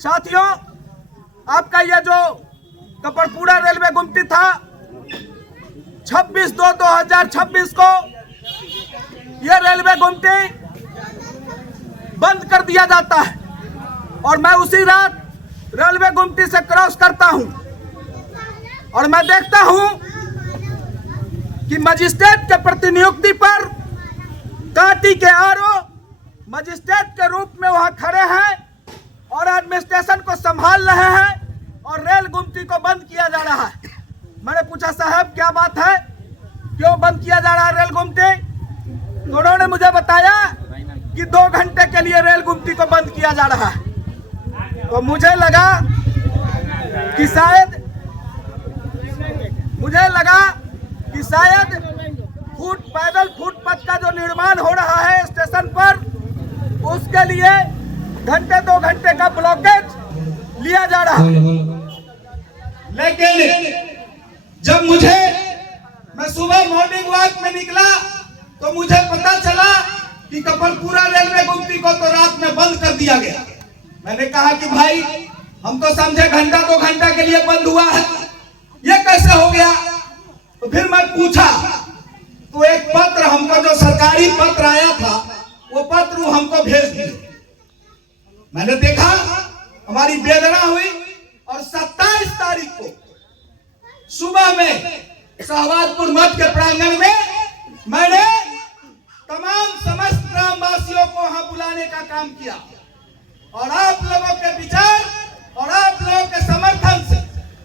साथियों, आपका यह जो कपड़पुरा रेलवे गुमटी था 26/2/2026 को यह रेलवे गुमटी बंद कर दिया जाता है और मैं उसी रात रेलवे गुमटी से क्रॉस करता हूं और मैं देखता हूं कि मजिस्ट्रेट के प्रतिनियुक्ति पर कांटी के आरओ मजिस्ट्रेट के रूप में वहां खड़े हैं और एडमिनिस्ट्रेशन को संभाल रहे हैं और रेल गुमटी को बंद किया जा रहा है। मैंने पूछा, साहब क्या बात है, क्यों बंद किया जा रहा है रेल गुमटी? तो उन्होंने मुझे बताया कि 2 घंटे के लिए रेल गुमटी को बंद किया जा रहा है। तो मुझे लगा कि शायद पैदल फुटपाथ का जो निर्माण हो रहा है स्टेशन पर, उसके लिए 2 घंटे का ब्लॉकेज लिया जा रहा है। लेकिन जब मैं सुबह मॉर्निंग वॉक में निकला तो मुझे पता चला कि कपड़पुरा रेलवे गुमटी को तो रात में बंद कर दिया गया। मैंने कहा कि भाई, हम तो समझे 2 घंटा के लिए बंद हुआ है, ये कैसे हो गया? तो फिर मैं पूछा तो एक पत्र, हमको जो सरकारी पत्र आया था वो पत्र वो हमको भेज दिए। मैंने देखा, हमारी वेदना हुई और 27 तारीख को सुबह में शाहबाजपुर मठ के प्रांगण में मैंने तमाम समस्त ग्रामवासियों को वहां बुलाने का काम किया और आप लोगों के विचार और आप लोगों के समर्थन से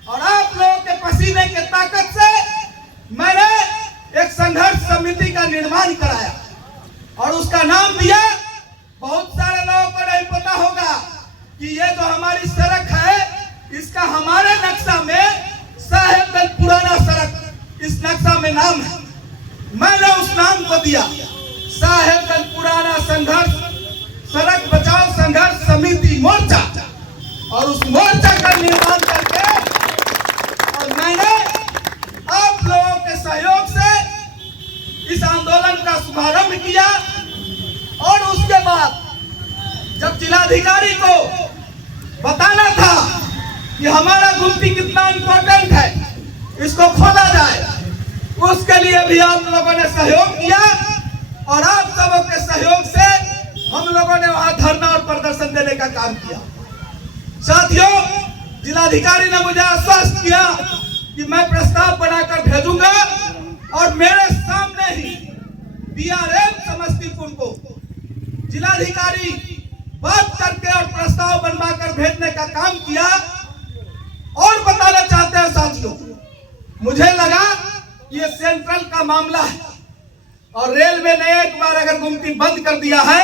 और आप लोगों के पसीने के ताकत से मैंने एक संघर्ष समिति का निर्माण कराया और उसका नाम दिया, बहुत सारे लोगों को नहीं पता होगा कि ये जो हमारी सड़क है इसका हमारे नक्शा में साहेबगंज पुराना सड़क इस नक्शा में नाम है। मैंने उस नाम को दिया साहेबगंज पुराना सड़क बचाओ संघर्ष समिति मोर्चा और उस मोर्चा का निर्माण करके और मैंने आप लोगों के सहयोग से इस आंदोलन का शुभारंभ किया। और उसके बाद जब जिलाधिकारी को बताना था कि हमारा गुमटी कितना इंपॉर्टेंट है, इसको खोला जाए, उसके लिए भी आप लोगों ने सहयोग किया और आप सबों के सहयोग से हम लोगों ने वहां धरना और प्रदर्शन देने का काम किया। साथियों, जिलाधिकारी ने मुझे आश्वस्त किया कि मैं प्रस्ताव बनाकर भेजूंगा और मेरे सामने ही DRM समस्तीपुर को जिलाधिकारी बात करके और प्रस्ताव बनवाकर भेजने का काम किया। और बताना चाहते हैं साथियों, मुझे लगा ये सेंट्रल का मामला है और रेलवे ने एक बार अगर गुमटी बंद कर दिया है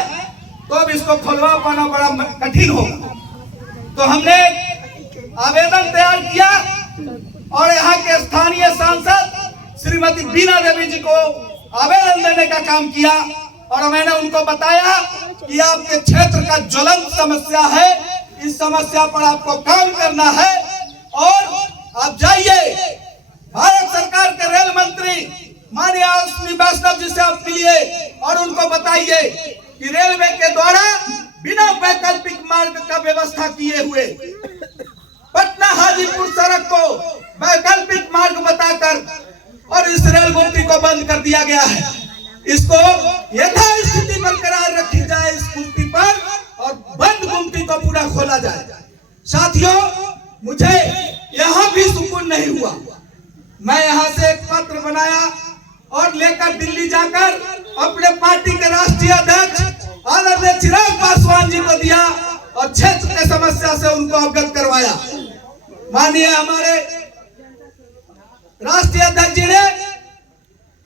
तो अब इसको खुलवा पाना बड़ा कठिन होगा। तो हमने आवेदन तैयार किया और यहाँ के स्थानीय सांसद श्रीमती बीना देवी जी को आवेदन देने का काम किया और मैंने उनको बताया कि आपके क्षेत्र का ज्वलंत समस्या है, इस समस्या पर आपको काम करना है और आप जाइए भारत सरकार के रेल मंत्री माननीय अश्विनी वैष्णव जी से आप मिलिए और उनको बताइए कि रेलवे के द्वारा बिना वैकल्पिक मार्ग का व्यवस्था किए हुए पटना हाजीपुर सड़क को वैकल्पिक मार्ग बताकर और इस रेल गुमटी को बंद कर दिया गया है। इसको यथास्थिति बरकरार रखी जाए इस गुमटी पर और बंद गुमटी को पूरा खोला जाए। साथियों, मुझे यहाँ भी सुकून नहीं हुआ। मैं यहाँ से एक पत्र बनाया और लेकर दिल्ली जाकर अपने पार्टी के राष्ट्रीय अध्यक्ष आदरणीय चिराग पासवान जी को दिया और क्षेत्र के समस्या से उनको अवगत करवाया। माननीय हमारे राष्ट्रीय अध्यक्ष जी ने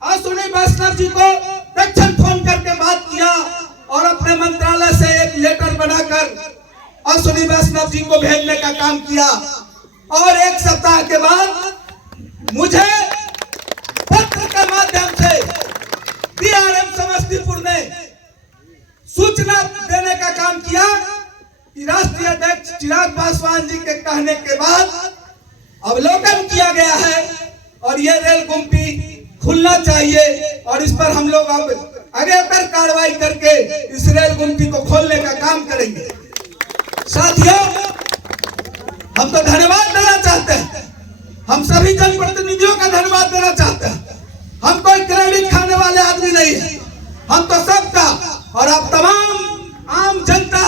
अश्विनी वैष्णव जी को तत्क्षण फोन करके बात किया और अपने मंत्रालय से एक लेटर बनाकर अश्विनी वैष्णव जी को भेजने का काम किया और 1 सप्ताह के बाद मुझे पत्र के माध्यम से DRM समस्तीपुर ने सूचना देने का काम किया कि राष्ट्रीय अध्यक्ष चिराग पासवान जी के कहने के बाद अवलोकन किया गया है और ये रेल गुमटी खुलना चाहिए और इस पर हम लोग अब अग्रतर कार्रवाई करके इस रेल गुमटी को खोलने का काम करेंगे। साथियों, सभी जनप्रतिनिधियों का धन्यवाद देना चाहते हैं। हम कोई क्रेडिट खाने वाले आदमी नहीं है, हम तो सबका और आप तमाम आम जनता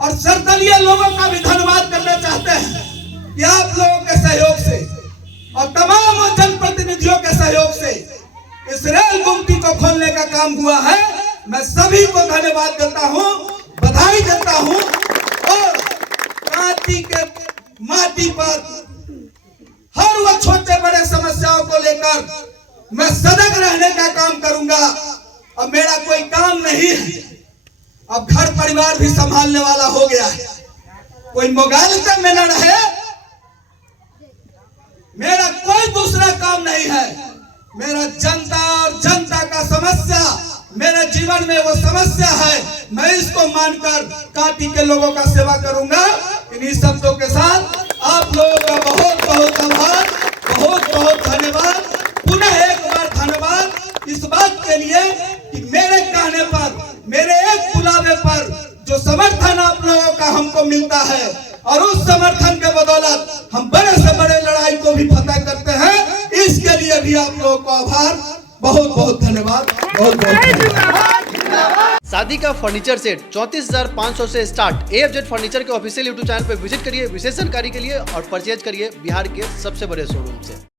और सर्दलीय लोगों का भी धन्यवाद करना चाहते हैं कि आप लोगों के सहयोग से और तमाम जनप्रतिनिधियों के सहयोग से इस रेल गुमटी को खोलने का काम हुआ है। मैं सभी को धन्यवाद देता हूं, बधाई देता हूं और कांटी के माटी पर हर वो छोटे बड़े समस्याओं को लेकर मैं सजग रहने का काम करूंगा। अब मेरा कोई काम नहीं है, अब घर परिवार भी संभालने वाला हो गया है, कोई मोबाइल तक में न रहे, मेरा कोई दूसरा काम नहीं है। मेरा जनता और जनता का समस्या मेरे जीवन में वो समस्या है, मैं इसको मानकर कांटी के लोगों का सेवा करूंगा। इन्हीं शब्दों के साथ आप लोगों का बहुत बहुत आभार, बहुत बहुत धन्यवाद। पुनः एक बार धन्यवाद इस बात के लिए कि मेरे कहने पर, मेरे एक बुलावे पर जो समर्थन आप लोगों का हमको मिलता है और उस समर्थन के बदौलत हम बड़े से बड़े लड़ाई को भी फतह करते हैं, इसके लिए भी आप लोगों को आभार, बहुत बहुत धन्यवाद, बहुत बहुत धन्यवाद। शादी का फर्नीचर सेट 34,500 से स्टार्ट। AFZ फर्नीचर के ऑफिशियल यूट्यूब चैनल पर विजिट करिए विशेष जानकारी के लिए और परचेज करिए बिहार के सबसे बड़े शोरूम से।